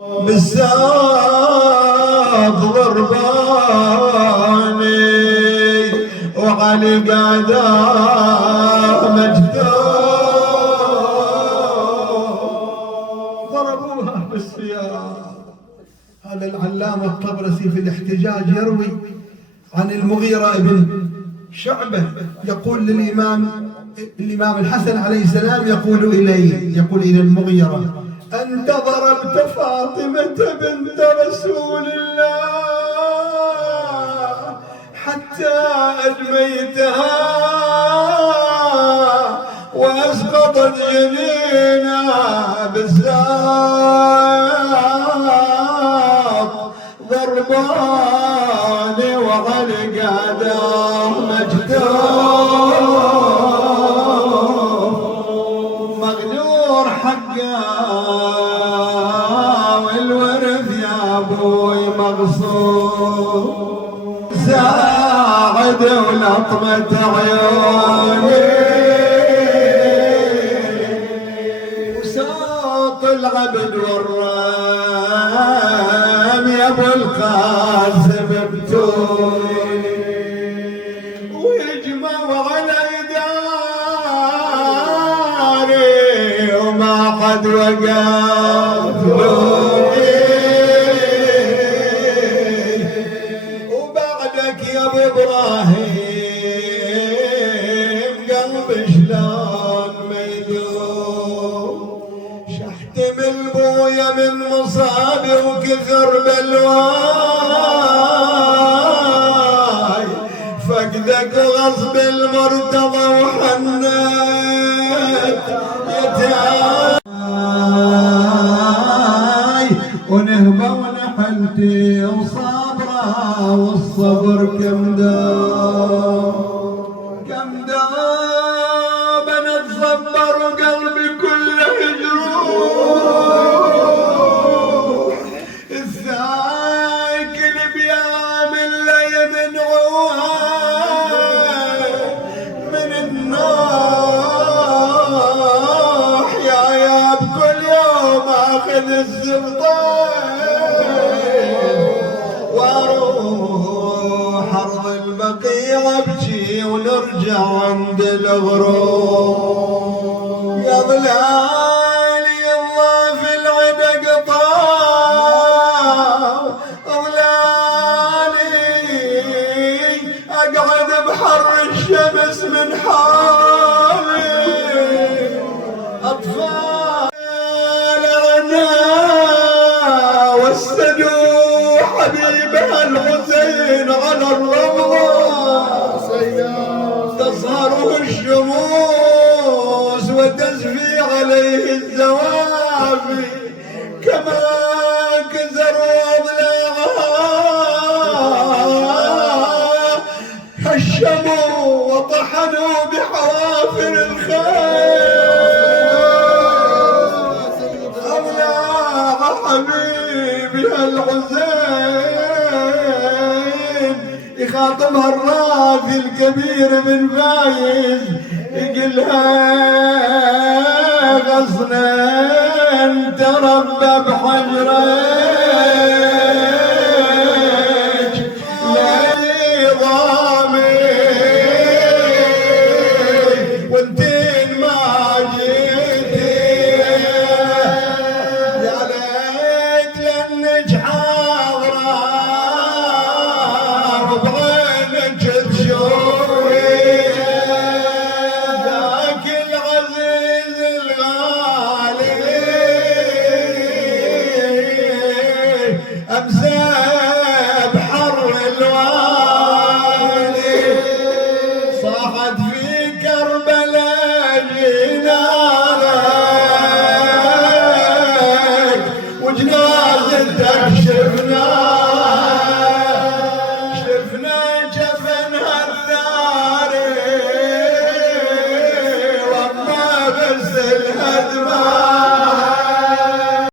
بالساط ضرباني وعلي قادا مجدود ضربوها بالسياط. هذا العلامة الطبرسي في الاحتجاج يروي عن المغيرة بن شعبة يقول للإمام الحسن عليه السلام، يقول إلى المغيرة: أنت ضربت فاطمة بنت رسول الله حتى أدميتها وأسقطت جنينها بالساط ضرباني وعلي قادم مجدود مغدور حقه والورث يا ابوي مغصوب ساعد ولطمة عيوني وساط العبد والرام يا ابو القاسم بتوني ويجمعوا على داري وما حد وقف وبعدك يا ابو ابراهيم قلبي شلون ما يدوم شحتمل بويا من مصابي وكثر بلواي فقدك غصب المرتضى وحنيت يتاي ونهبة ونحلتي وصابرة والصبر كم داب انا اتصبر وقلبي كله جروح الساكن بيعمل لي من عوان من النوح يا بكل يوم اخذ الزبطان واروح ارض البقيع ابكي ونرجع عند الغروب يا ظلالي الله في العدا قطاع ظلالي اقعد بحر الشمس من حالي اطفال عنا والسدوا حبيبها الحسين على الرمضة تظهره الشموس وتزفي عليه الزوافي كما كسروا أضلاعها هشموا وطحنوا بحوافر الخيل أضلاع حبيبها الحسين يخاطبها الراضي الكبير من فايز يقلها غصنا تربى بحجره